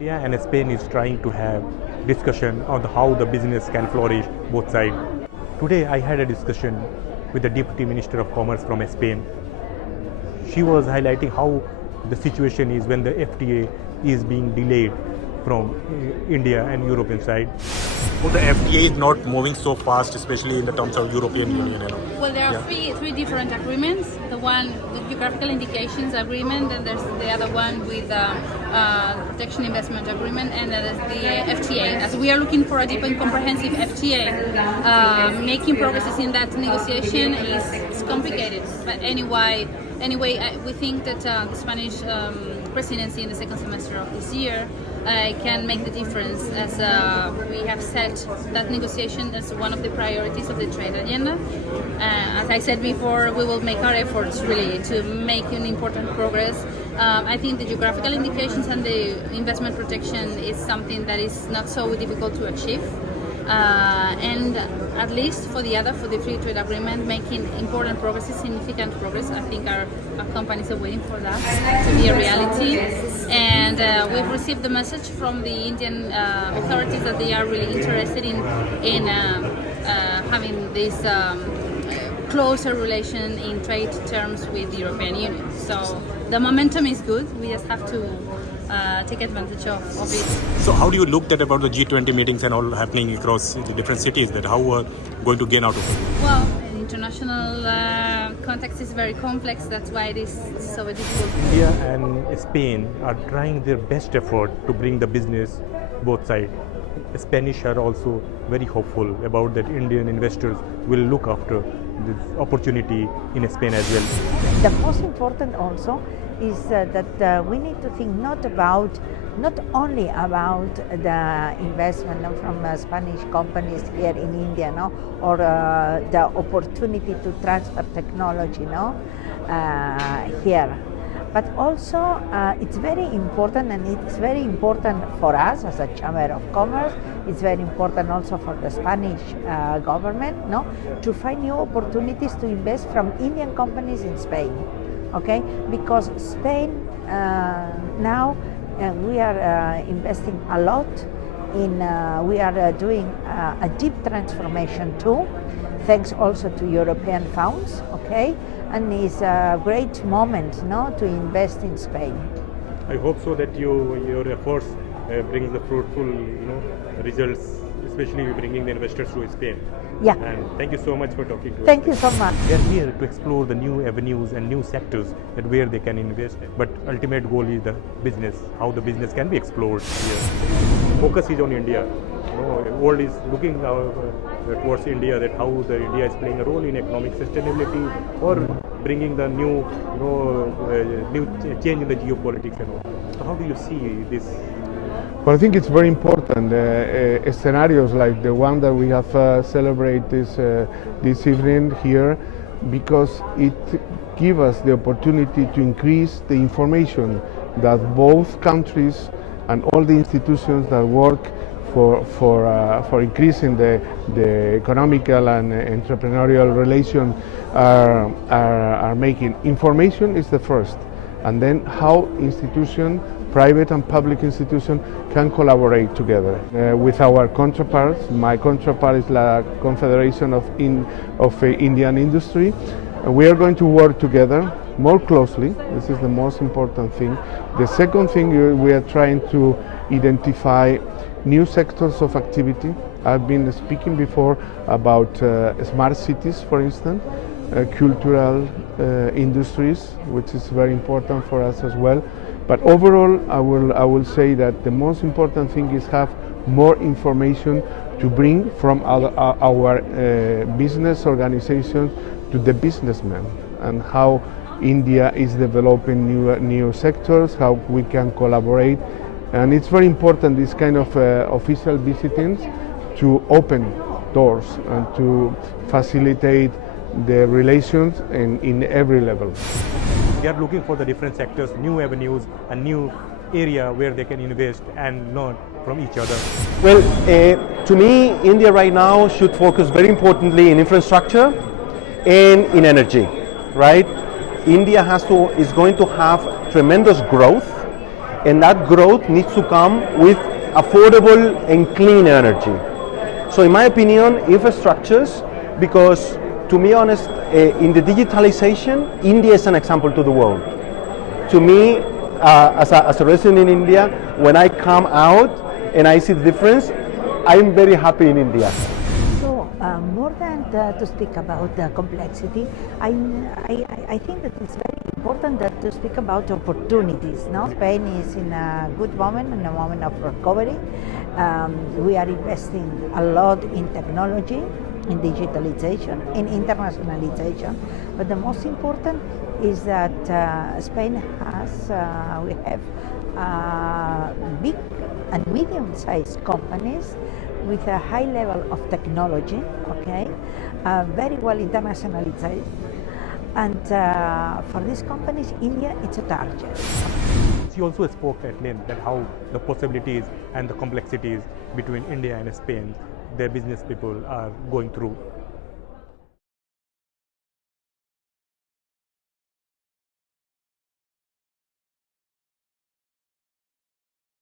India and Spain is trying to have discussion on how the business can flourish both sides. Today I had a discussion with the Deputy Minister of Commerce from Spain. She was highlighting how the situation is when the FTA is being delayed from India and European side. So the FTA is not moving so fast, especially in the terms of European Union. Well, there are three different agreements. The one, the geographical indications agreement, and there's the other one with protection investment agreement, and then there's the FTA. As we are looking for a deep and comprehensive FTA, making progresses in that negotiation is complicated. But anyway, we think that the Spanish presidency in the second semester of this year can make the difference, as we have set that negotiation as one of the priorities of the trade agenda. As I said before, we will make our efforts really to make an important progress. I think the geographical indications and the investment protection is something that is not so difficult to achieve. And at least for the free trade agreement, making important progress, significant progress. I think our companies are waiting for that to be a reality. And we've received the message from the Indian authorities that they are really interested in having this closer relation in trade terms with the European Union. So the momentum is good. We just have to take advantage of it. So how do you look at about the G20 meetings and all happening across the different cities, that how we're going to gain out of it? Well, international context is very complex. That's why it is so difficult. India and Spain are trying their best effort to bring the business both sides. Spanish are also very hopeful about that Indian investors will look after this opportunity in Spain as well. The most important also is that we need to think not only about the investment from Spanish companies here in India, or the opportunity to transfer technology, here. But also it's very important, and it's very important for us as a Chamber of Commerce. It's very important also for the Spanish government, to find new opportunities to invest from Indian companies in Spain. Okay, because Spain now we are investing a lot in. We are doing a deep transformation too, thanks also to European funds. Okay. And it's a great moment to invest in Spain. I hope so that your efforts brings the fruitful results, especially bringing the investors to Spain. Yeah. And thank you so much for talking to us. Thank you so much. We are here to explore the new avenues and new sectors that where they can invest. But ultimate goal is the business, how the business can be explored here. Focus is on India. World is looking towards India, that how the India is playing a role in economic sustainability or bringing the new change in the geopolitics and all. So how do you see this? Well, I think it's very important. Scenarios like the one that we have celebrated this evening here, because it gives us the opportunity to increase the information that both countries and all the institutions that work for increasing the economical and entrepreneurial relation are making. Information is the first, and then how institutions, private and public institutions, can collaborate together with our counterparts. My counterpart is the Confederation of Indian Industry. We are going to work together more closely. This is the most important thing. The second thing, we are trying to identify new sectors of activity. I've been speaking before about smart cities, for instance, cultural industries, which is very important for us as well. But overall, I will say that the most important thing is have more information to bring from our business organizations to the businessmen, and how India is developing new sectors, how we can collaborate. And it's very important, this kind of official visitings, to open doors and to facilitate the relations in every level. They are looking for the different sectors, new avenues, and new area where they can invest and learn from each other. Well, to me, India right now should focus very importantly in infrastructure and in energy, right? India is going to have tremendous growth and that growth needs to come with affordable and clean energy. So in my opinion, infrastructures, because to be honest, in the digitalization, India is an example to the world. To me, as a resident in India, when I come out and I see the difference, I'm very happy in India. So more than to speak about the complexity, I think that it's very important that to speak about opportunities. No? Spain is in a good moment, in a moment of recovery. We are investing a lot in technology, in digitalization, in internationalization. But the most important is that Spain has, we have big and medium-sized companies with a high level of technology, okay, very well internationalized. And for these companies, India is a target. She also spoke at length that how the possibilities and the complexities between India and Spain, their business people are going through.